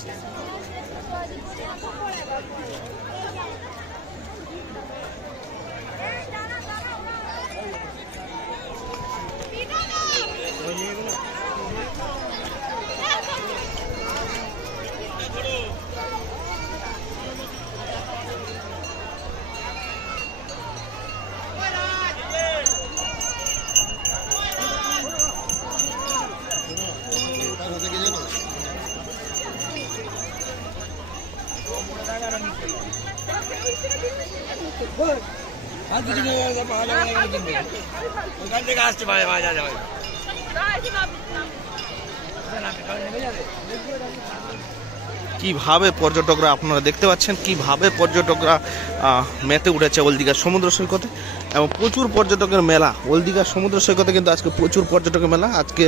这个要先说说，你从过来，吧？কীভাবে পর্যটকরা আপনারা দেখতে পাচ্ছেন? কীভাবে পর্যটকরা মেতে উঠেছে ওলদিঘার সমুদ্র সৈকতে? এবং প্রচুর পর্যটকের মেলা ওলদিঘার সমুদ্র সৈকতে কিন্তু আজকে প্রচুর পর্যটকের মেলা। আজকে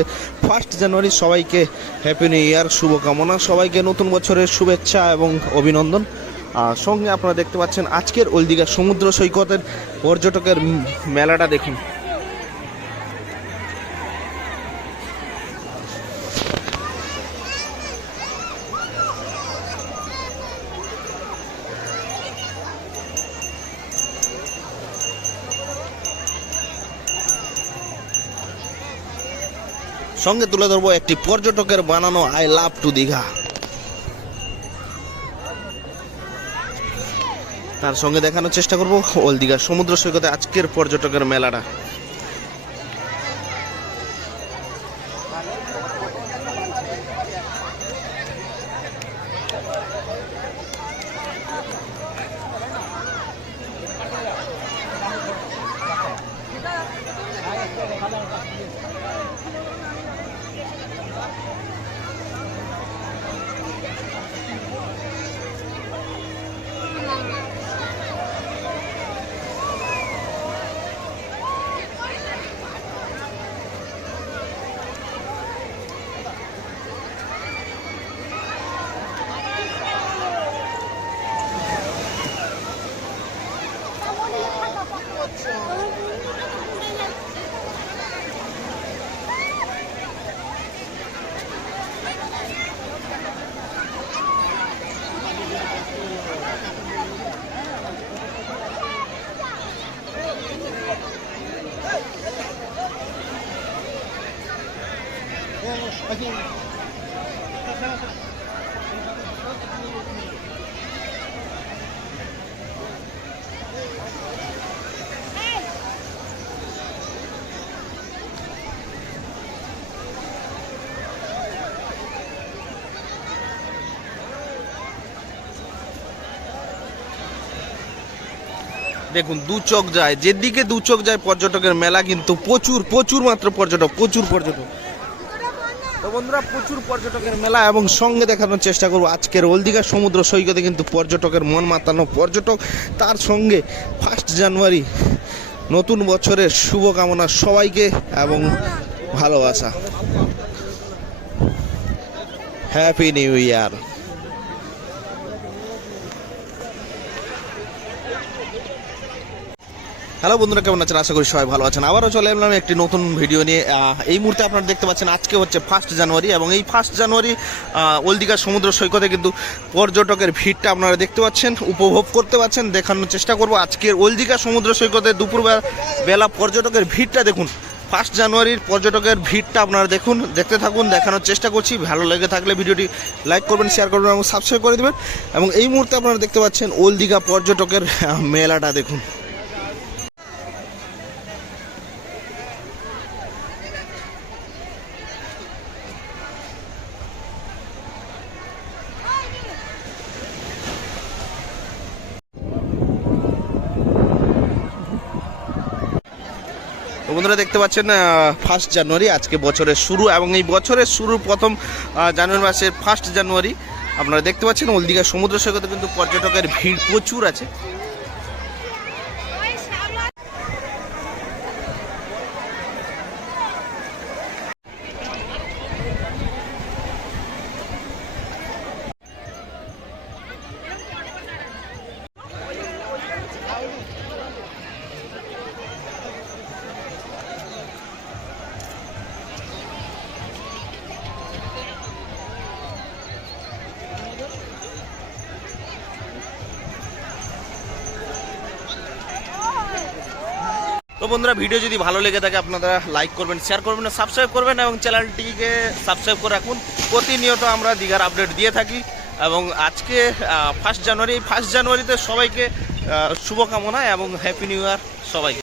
ফার্স্ট জানুয়ারি সবাইকে হ্যাপি নিউ ইয়ার শুভকামনা, সবাইকে নতুন বছরের শুভেচ্ছা এবং অভিনন্দন। আর সঙ্গে আপনারা দেখতে পাচ্ছেন আজকের ওলদিঘার সমুদ্র সৈকতের পর্যটকের মেলাটা দেখুন। সঙ্গে তুলে ধরবো একটি পর্যটকের বানানো আই লাভ টু দীঘা। তার সঙ্গে দেখানোর চেষ্টা করব ওল দীঘা সমুদ্র সৈকতে আজকের পর্যটকের মেলাটা। Один. Thank you. দেখুন, দু চোখ যায়। যেদিকে দু চোখ যায় পর্যটকের মেলা কিন্তু প্রচুর প্রচুর মাত্র পর্যটক, প্রচুর পর্যটক। তো বন্ধুরা, প্রচুর পর্যটকের মেলা এবং সঙ্গে দেখানোর চেষ্টা করব আজকের ওলদিঘা সমুদ্র সৈকতে কিন্তু পর্যটকের মন মাতানো পর্যটক। তার সঙ্গে ফার্স্ট জানুয়ারি নতুন বছরের শুভকামনা সবাইকে এবং ভালোবাসা। হ্যাপি নিউ ইয়ার হ্যালো বন্ধুরা, কেমন আছেন? আশা করি সবাই ভালো আছেন। আবারও চলে এলাম একটি নতুন ভিডিও নিয়ে। এই মুহূর্তে আপনারা দেখতে পাচ্ছেন, আজকে হচ্ছে ফার্স্ট জানুয়ারি এবং এই ফার্স্ট জানুয়ারি ওলদিঘা সমুদ্র সৈকতে কিন্তু পর্যটকের ভিড়টা আপনারা দেখতে পাচ্ছেন, উপভোগ করতে পাচ্ছেন, দেখানোর চেষ্টা করব। আজকের ওলদিঘা সমুদ্র সৈকতে দুপুর বে- বেলা পর্যটকের ভিড়টা দেখুন। ফার্স্ট জানুয়ারির পর্যটকের ভিড়টা আপনারা দেখুন, দেখতে থাকুন, দেখানোর চেষ্টা করছি। ভালো লেগে থাকলে ভিডিওটি লাইক করবেন শেয়ার করবেন এবং সাবস্ক্রাইব করে দেবেন। এবং এই মুহূর্তে আপনারা দেখতে পাচ্ছেন ওল দীঘা পর্যটকের মেলাটা দেখুন। তো বন্ধুরা দেখতে পাচ্ছেন ফার্স্ট জানুয়ারি আজকে বছরের শুরু এবং এই বছরের শুরু প্রথম জানুয়ারি মাসের ফার্স্ট জানুয়ারি আপনারা দেখতে পাচ্ছেন ওলদিঘা সমুদ্র সৈকতে কিন্তু পর্যটকের ভিড় প্রচুর আছে। তো বন্ধুরা, ভিডিও যদি ভালো লেগে থাকে, আপনারা লাইক করবেন শেয়ার করবেন সাবস্ক্রাইব করবেন এবং চ্যানেলটিকে সাবস্ক্রাইব করে রাখুন। প্রতিনিয়ত আমরা দীঘার আপডেট দিয়ে থাকি এবং আজকে ফার্স্ট জানুয়ারি ফার্স্ট জানুয়ারিতে সবাইকে শুভকামনা এবং হ্যাপি নিউ ইয়ার সবাইকে।